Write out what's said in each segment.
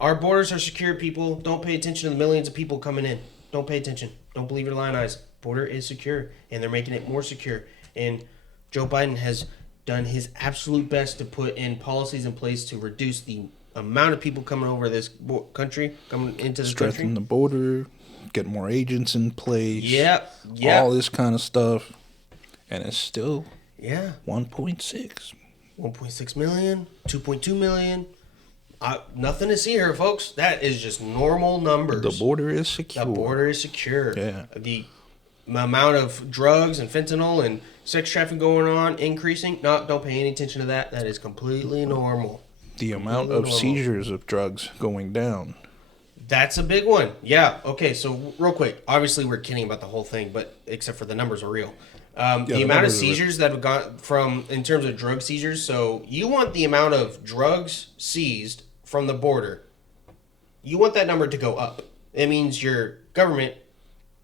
Our borders are secure, people. Don't pay attention to the millions of people coming in. Don't pay attention. Don't believe your lying eyes. Border is secure, and they're making it more secure. And Joe Biden has done his absolute best to put in policies in place to reduce the amount of people coming over this country, coming into this country. Strengthen the border, get more agents in place. Yep. All this kind of stuff. And it's still 1.6. 1.6 million, 2.2 million. Nothing to see here, folks. That is just normal numbers. The border is secure. The border is secure. Yeah. The amount of drugs and fentanyl and sex trafficking going on increasing. No, don't pay any attention to that. That is completely normal. The amount of seizures of drugs going down. That's a big one. Yeah. Okay. So real quick, obviously we're kidding about the whole thing, but except for the numbers are real. The amount of seizures that have gone from in terms of drug seizures. So you want the amount of drugs seized from the border. You want that number to go up. It means your government,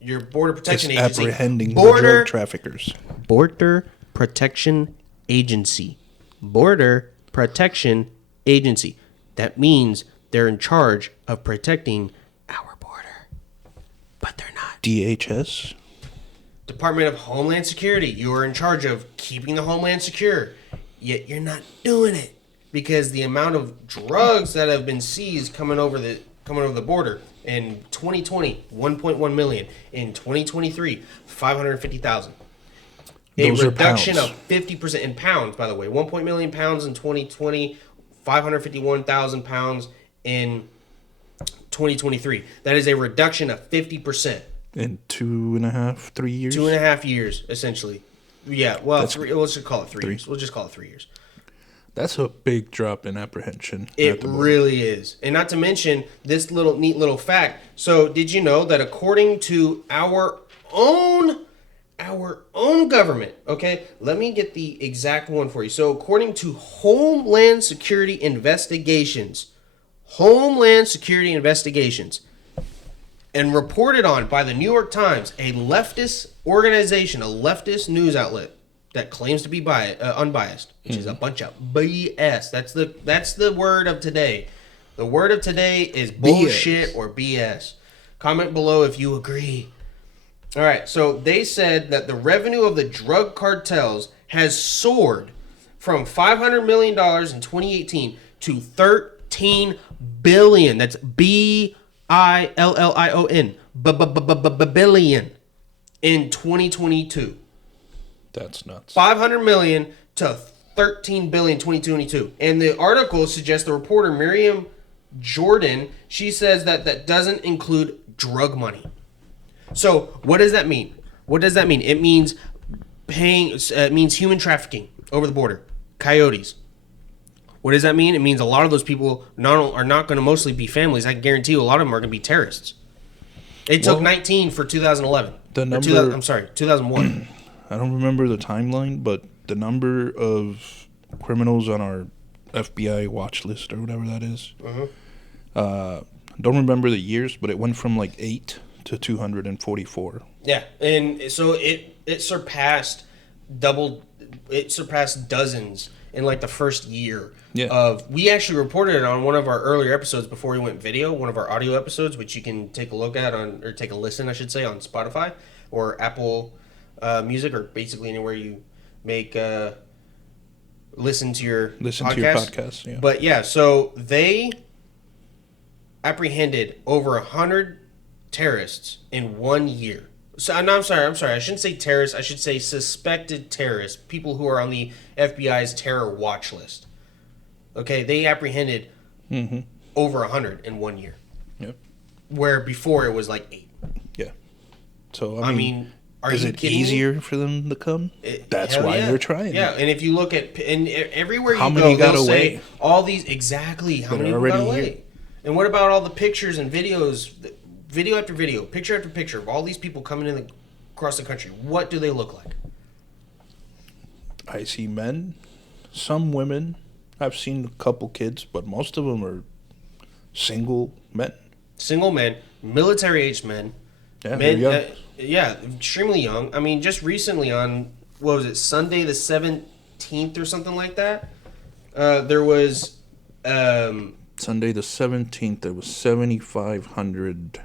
your border protection agency, apprehending the drug traffickers. Border protection agency. Border protection agency. That means they're in charge of protecting our border. But they're not. DHS? Department of Homeland Security. You are in charge of keeping the homeland secure. Yet you're not doing it. Because the amount of drugs that have been seized coming over the border in 2020, 1.1 million. In 2023, 550,000. A reduction of 50% in pounds, by the way. 1 million pounds in 2020, 551,000 pounds in 2023. That is a reduction of 50%. In 2.5, 3 years? 2.5 years, essentially. Yeah, well, let's just call it 3 years. We'll just call it 3 years. That's a big drop in apprehension. It really is. And not to mention this neat little fact. So did you know that according to our own government, okay, let me get the exact one for you. So according to Homeland Security Investigations, and reported on by the New York Times, a leftist organization, a leftist news outlet, that claims to be unbiased, which is a bunch of BS. That's the word of today. The word of today is bullshit or BS. Comment below if you agree. All right, so they said that the revenue of the drug cartels has soared from $500 million in 2018 to $13 billion. That's billion. Billion in 2022. That's nuts. 500 million to 13 billion 2022. And the article suggests the reporter Miriam Jordan, she says that doesn't include drug money. So what does that mean? It means it means human trafficking over the border. Coyotes. What does that mean? It means a lot of those people are not going to mostly be families. I can guarantee you a lot of them are going to be terrorists. It took 19 for 2011. 2001. I don't remember the timeline, but the number of criminals on our FBI watch list or whatever that is. Don't remember the years, but it went from like 8 to 244. Yeah, and so it surpassed dozens in like the first year. We actually reported it on one of our earlier episodes before we went video, one of our audio episodes, which you can take a look at take a listen, I should say, on Spotify or Apple Music, or basically anywhere you make listen to your podcast. Yeah. But yeah, so they apprehended over 100 terrorists in 1 year. So no, I'm sorry. I shouldn't say terrorists. I should say suspected terrorists, people who are on the FBI's terror watch list. Okay, they apprehended over 100 in 1 year. Yep. Where before it was like 8. Yeah. So I mean is it easier for them to come? That's why they're trying. Yeah, and if you look at everywhere you go, they'll say all these exactly how many got away. And what about all the pictures and videos, video after video, picture after picture of all these people coming in across the country? What do they look like? I see men, some women. I've seen a couple kids, but most of them are single men. Single men, military-aged men. Yeah, men, young. Extremely young. I mean, just recently on, Sunday the 17th or something like that, there was Sunday the 17th, there was 7,500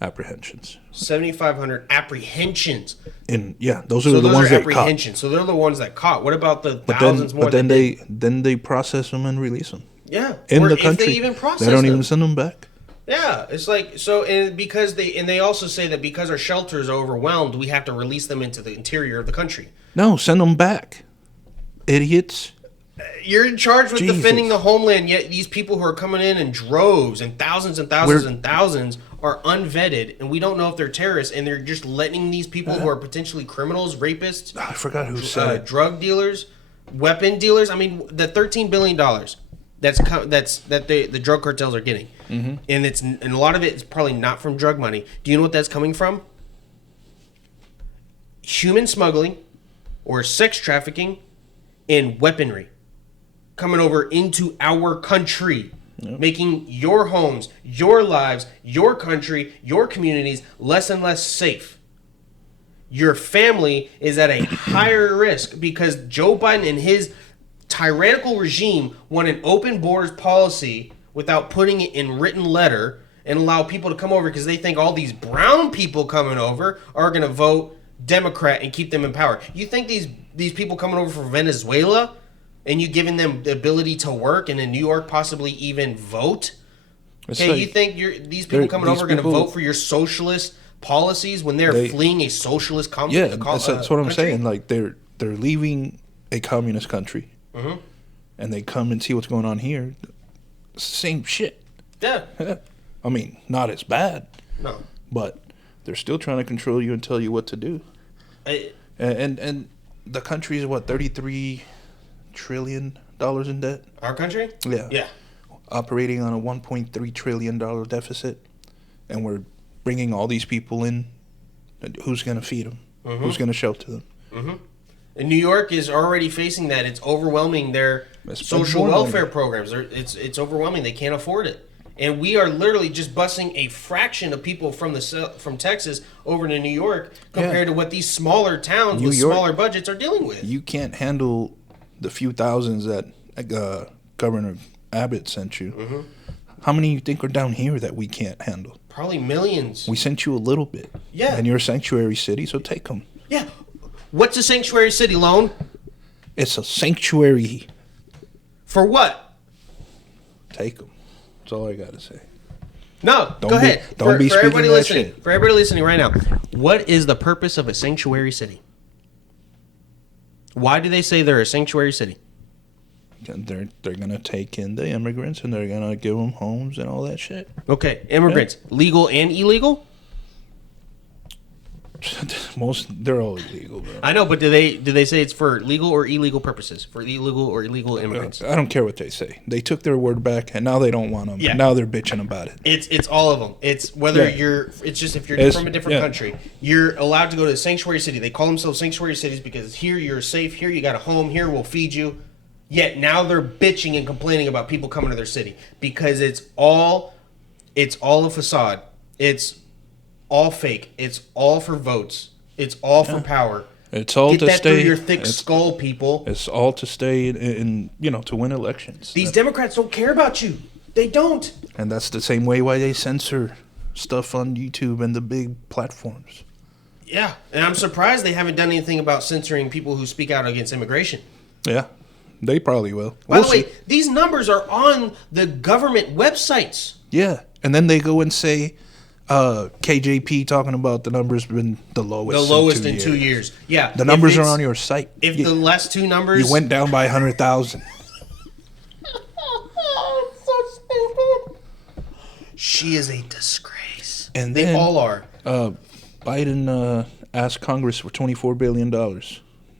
apprehensions. 7,500 apprehensions. Those are the ones that caught. apprehensions. So they're the ones that caught. What about the But thousands more? But then they process them and release them. Yeah, in or the if country, they even process they don't them. even send them back. Yeah, it's like so, and because they also say that because our shelters are overwhelmed, we have to release them into the interior of the country. No, send them back, idiots. You're in charge with Jesus. defending the homeland, yet these people who are coming in droves and thousands and thousands and thousands are unvetted, and we don't know if they're terrorists, and they're just letting these people who are potentially criminals, rapists, I forgot who said it. drug dealers, weapon dealers. I mean, the $13 billion that the drug cartels are getting, and a lot of it is probably not from drug money. Do you know what that's coming from? Human smuggling, or sex trafficking, and weaponry coming over into our country, making your homes, your lives, your country, your communities less and less safe. Your family is at a higher risk because Joe Biden and his tyrannical regime want an open borders policy without putting it in written letter and allow people to come over because they think all these brown people coming over are going to vote Democrat and keep them in power. You think these people coming over from Venezuela and you giving them the ability to work and in New York possibly even vote? Okay, like, you think these people coming over are going to vote for your socialist policies when they're fleeing a socialist country? Yeah, that's what I'm saying. Like they're leaving a communist country, and they come and see what's going on here. Same shit. Yeah. I mean, not as bad. No. But they're still trying to control you and tell you what to do. And the country is what, $33 trillion in debt? Our country? Yeah. Yeah. Operating on a $1.3 trillion deficit, and we're bringing all these people in. Who's going to feed them? Who's going to shelter them? And New York is already facing that. It's overwhelming their social welfare programs. It's overwhelming. They can't afford it. And we are literally just busing a fraction of people from Texas over to New York compared to what these smaller towns with smaller budgets are dealing with. You can't handle the few thousands that Governor Abbott sent you. How many you think are down here that we can't handle? Probably millions. We sent you a little bit. Yeah. And you're a sanctuary city, so take them. Yeah. What's a sanctuary city, Lone? It's a sanctuary. For what? Take them. That's all I got to say. No, go ahead. Don't be for everybody that listening. shit. For everybody listening right now, what is the purpose of a sanctuary city? Why do they say they're a sanctuary city? They're gonna take in the immigrants and they're gonna give them homes and all that shit. Okay, immigrants, legal and illegal. They're all illegal, bro. I know, but do they say it's for legal or illegal purposes? For illegal or illegal immigrants? I don't care what they say. They took their word back, and now they don't want them. Yeah. Now they're bitching about it. It's all of them. It's whether it's just if you're from a different country, you're allowed to go to a sanctuary city. They call themselves sanctuary cities because here you're safe. Here you got a home. Here we'll feed you. Yet now they're bitching and complaining about people coming to their city because it's all a facade. It's all fake. It's all for votes. It's all for power. It's all Get to that stay. through your thick skull, people. It's all to stay in to win elections. These Democrats don't care about you. They don't. And that's the same way why they censor stuff on YouTube and the big platforms. Yeah, and I'm surprised they haven't done anything about censoring people who speak out against immigration. Yeah, they probably will. By the way, these numbers are on the government websites. Yeah, and then they go and say, KJP talking about the numbers been the lowest. The lowest in 2 years. Yeah, the numbers are on your site. If the last two numbers, you went down by 100,000. So stupid. She is a disgrace. And they then, all are. Biden asked Congress for $24 billion,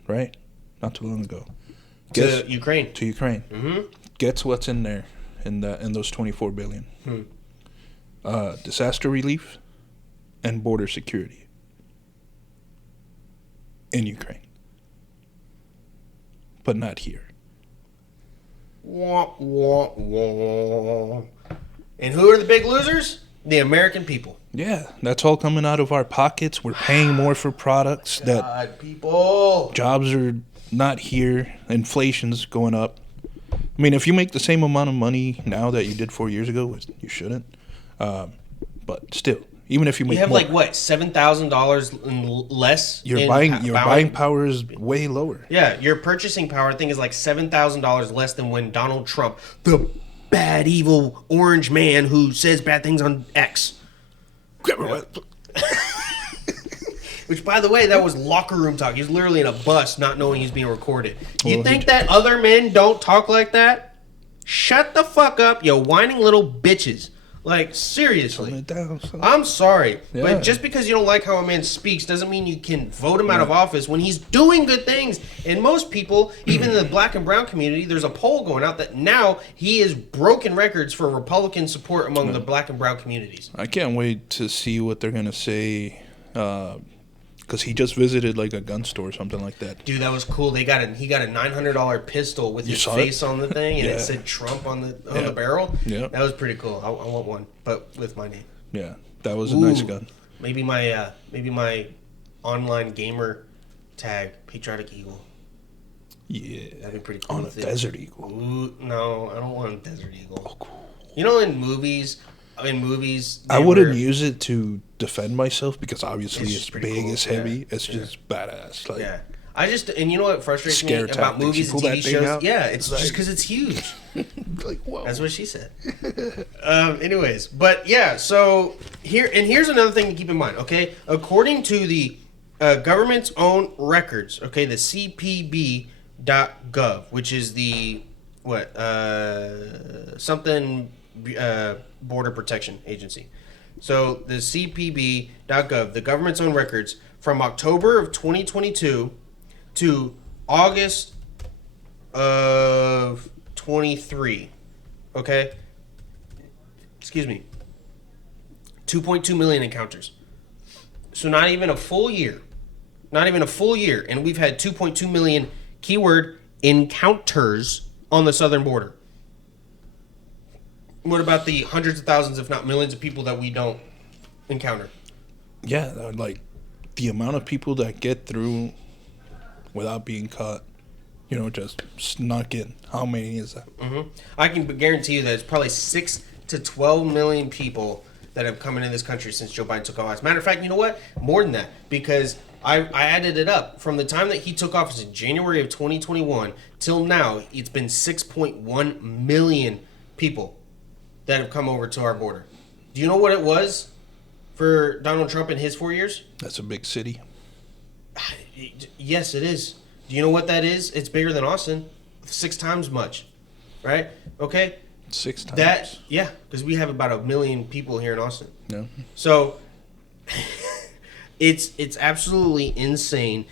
right? Not too long ago. To Ukraine. To Ukraine. Mm-hmm. Guess what's in there in those $24 billion? Disaster relief and border security in Ukraine. But not here. Wah, wah, wah. And who are the big losers? The American people. Yeah, that's all coming out of our pockets. We're paying more for products that people. Jobs are not here. Inflation's going up. I I mean, if you make the same amount of money now that you did 4 years ago, which you shouldn't. But still, even if you make You have more, like what, $7,000 less. your buying power is way lower. Yeah, your purchasing power, I think, is like $7,000 less than when Donald Trump, the bad, evil orange man who says bad things on X. Which, by the way, that was locker room talk. He was literally in a bus, not knowing he's being recorded. You think that other men don't talk like that? Shut the fuck up, you whining little bitches. Like, seriously. I'm sorry, but just because you don't like how a man speaks doesn't mean you can vote him out of office when he's doing good things. And most people, even in the black and brown community, there's a poll going out that now he has broken records for Republican support among the black and brown communities. I can't wait to see what they're going to say, because he just visited like a gun store or something like that. Dude, that was cool. He got a $900 pistol with his face on the thing, and it said Trump on the barrel. Yeah, that was pretty cool. I want one, but with my name. Yeah, that was a nice gun. Maybe my online gamer tag, Patriotic Eagle. Yeah, that'd be pretty cool. On a Desert Eagle. Ooh, no, I don't want a Desert Eagle. Oh, cool. You know, in movies, I wouldn't use it to defend myself because obviously it's big, cool. It's heavy, it's just badass. Like, yeah, and you know what frustrates me about movies and TV shows? Out, it's like, just because it's huge. Like, whoa. That's what she said. Anyways, but yeah, so here's another thing to keep in mind. Okay, according to the government's own records, okay, the CPB.gov, which is the Border Protection Agency. So the CPB.gov, the government's own records, from October of 2022 to August of 23, okay? Excuse me. 2.2 million encounters. So not even a full year. And we've had 2.2 million keyword encounters on the southern border. What about the hundreds of thousands, if not millions, of people that we don't encounter? Yeah, like the amount of people that get through without being caught, just snuck in. How many is that? Mm-hmm. I can guarantee you that it's probably 6 to 12 million people that have come into this country since Joe Biden took office. Matter of fact, you know what? More than that, because I added it up. From the time that he took office in January of 2021 till now, it's been 6.1 million people that have come over to our border. Do you know what it was for Donald Trump in his 4 years? That's a big city. Yes, it is. Do you know what that is? It's bigger than Austin. 6 times much. Right? Okay? 6 times. Because we have about 1 million people here in Austin. Yeah. So it's absolutely insane.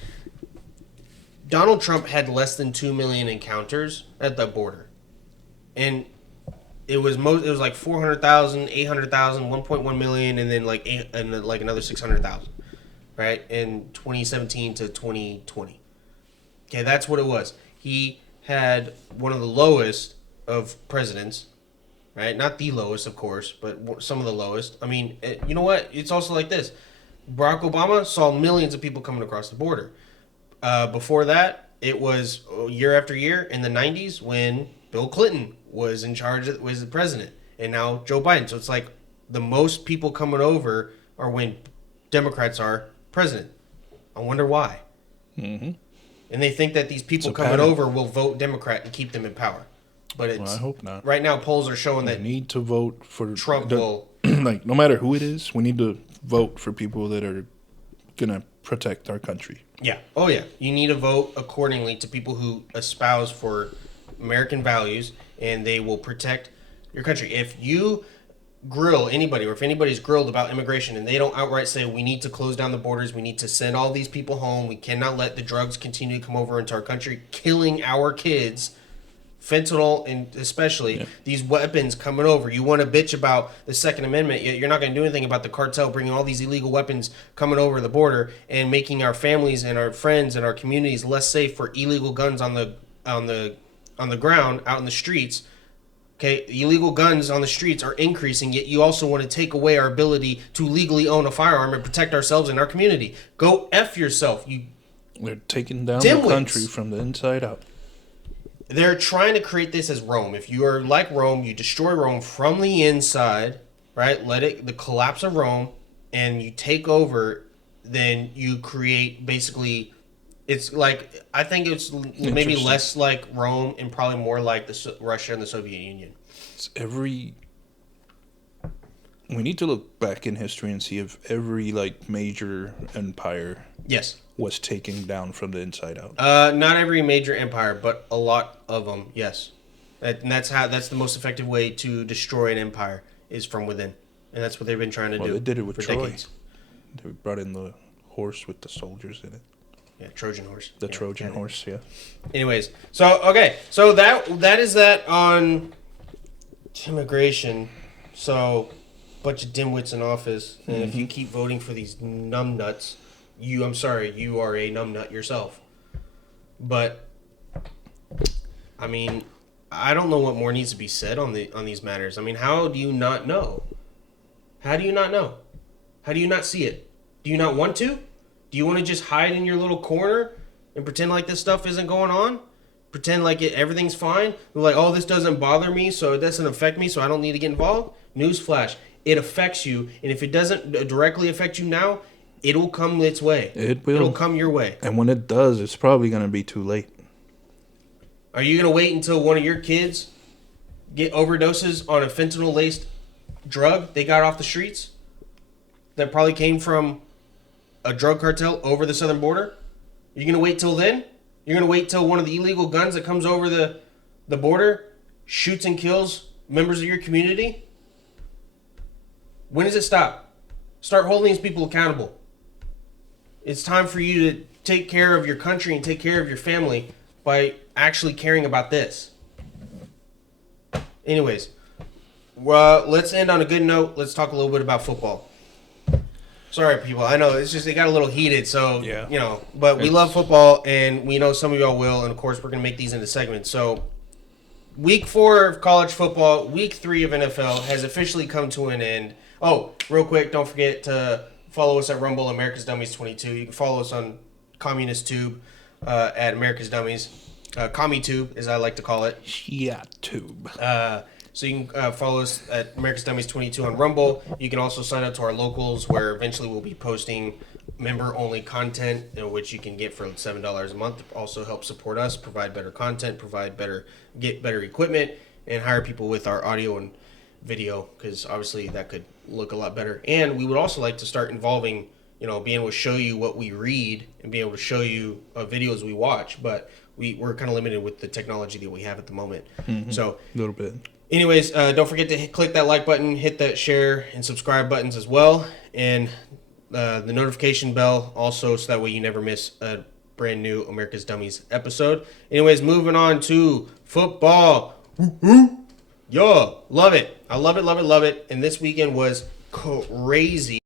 Donald Trump had less than 2 million encounters at the border. And it was like 400,000, 800,000, 1.1 million, and then like another 600,000, right? In 2017 to 2020. Okay, that's what it was. He had one of the lowest of presidents, right? Not the lowest, of course, but some of the lowest. I mean, you know what? It's also like this. Barack Obama saw millions of people coming across the border. Before that, it was year after year in the 90s when Bill Clinton was in charge, was the president, and now Joe Biden. So it's like the most people coming over are when Democrats are president. I wonder why. Mm-hmm. And they think that these people coming over will vote Democrat and keep them in power. But I hope not. Right now, polls are showing that we need to vote for Trump. Will like no matter who it is, we need to vote for people that are gonna protect our country. Yeah. Oh yeah. You need to vote accordingly to people who espouse for American values, and they will protect your country. If you grill anybody, or if anybody's grilled about immigration and they don't outright say we need to close down the borders, we need to send all these people home, we cannot let the drugs continue to come over into our country, killing our kids, fentanyl, and especially these weapons coming over. You want to bitch about the Second Amendment, yet you're not going to do anything about the cartel bringing all these illegal weapons coming over the border and making our families and our friends and our communities less safe for illegal guns on the ground, out in the streets. Okay, illegal guns on the streets are increasing, yet you also want to take away our ability to legally own a firearm and protect ourselves and our community. Go F yourself, you. We're taking down the country from the inside out. they're trying to create this as Rome. If you are like Rome, you destroy Rome from the inside, right? The collapse of Rome, and you take over, then you create basically, it's like, I think it's maybe less like Rome and probably more like Russia and the Soviet Union. It's we need to look back in history and see if every like major empire was taken down from the inside out. Not every major empire, but a lot of them, yes. And that's the most effective way to destroy an empire is from within. And that's what they've been trying to do. They did it with Troy. Decades. They brought in the horse with the soldiers in it. Yeah, Trojan horse. The Trojan horse, yeah. Anyways, so that is that on immigration. So, bunch of dimwits in office, and if you keep voting for these numbnuts, I'm sorry, you are a numbnut yourself. But I mean, I don't know what more needs to be said on these matters. I mean, how do you not know? How do you not know? How do you not see it? Do you not want to? Do you want to just hide in your little corner and pretend like this stuff isn't going on? Pretend like everything's fine? Like, oh, this doesn't bother me, so it doesn't affect me, so I don't need to get involved? Newsflash. It affects you, and if it doesn't directly affect you now, it'll come its way. It will. It'll come your way. And when it does, it's probably going to be too late. Are you going to wait until one of your kids get overdoses on a fentanyl-laced drug they got off the streets that probably came from a drug cartel over the southern border? You're going to wait till then? You're going to wait till one of the illegal guns that comes over the border shoots and kills members of your community? When does it stop? Start holding these people accountable. It's time for you to take care of your country and take care of your family by actually caring about this. Anyways, well, let's end on a good note. Let's talk a little bit about football. Sorry, people. I know it's just it got a little heated, so but we love football, and we know some of y'all will, and of course we're gonna make these into segments. So, week 4 of college football, week 3 of NFL has officially come to an end. Oh, real quick, don't forget to follow us at Rumble, America's Dummies 22. You can follow us on Communist Tube at America's Dummies, CommuTube, as I like to call it. Yeah, tube. So you can follow us at America's Dummies 22 on Rumble. You can also sign up to our locals, where eventually we'll be posting member-only content, which you can get for $7 a month. Also help support us, provide better content, get better equipment, and hire people with our audio and video, because obviously that could look a lot better. And we would also like to start involving, being able to show you what we read and being able to show you videos we watch. But we're kind of limited with the technology that we have at the moment. Mm-hmm. So a little bit. Anyways, don't forget to click that like button, hit that share and subscribe buttons as well, and the notification bell also, so that way you never miss a brand new America's Dummies episode. Anyways, moving on to football. Yo, love it. I love it, love it, love it. And this weekend was crazy.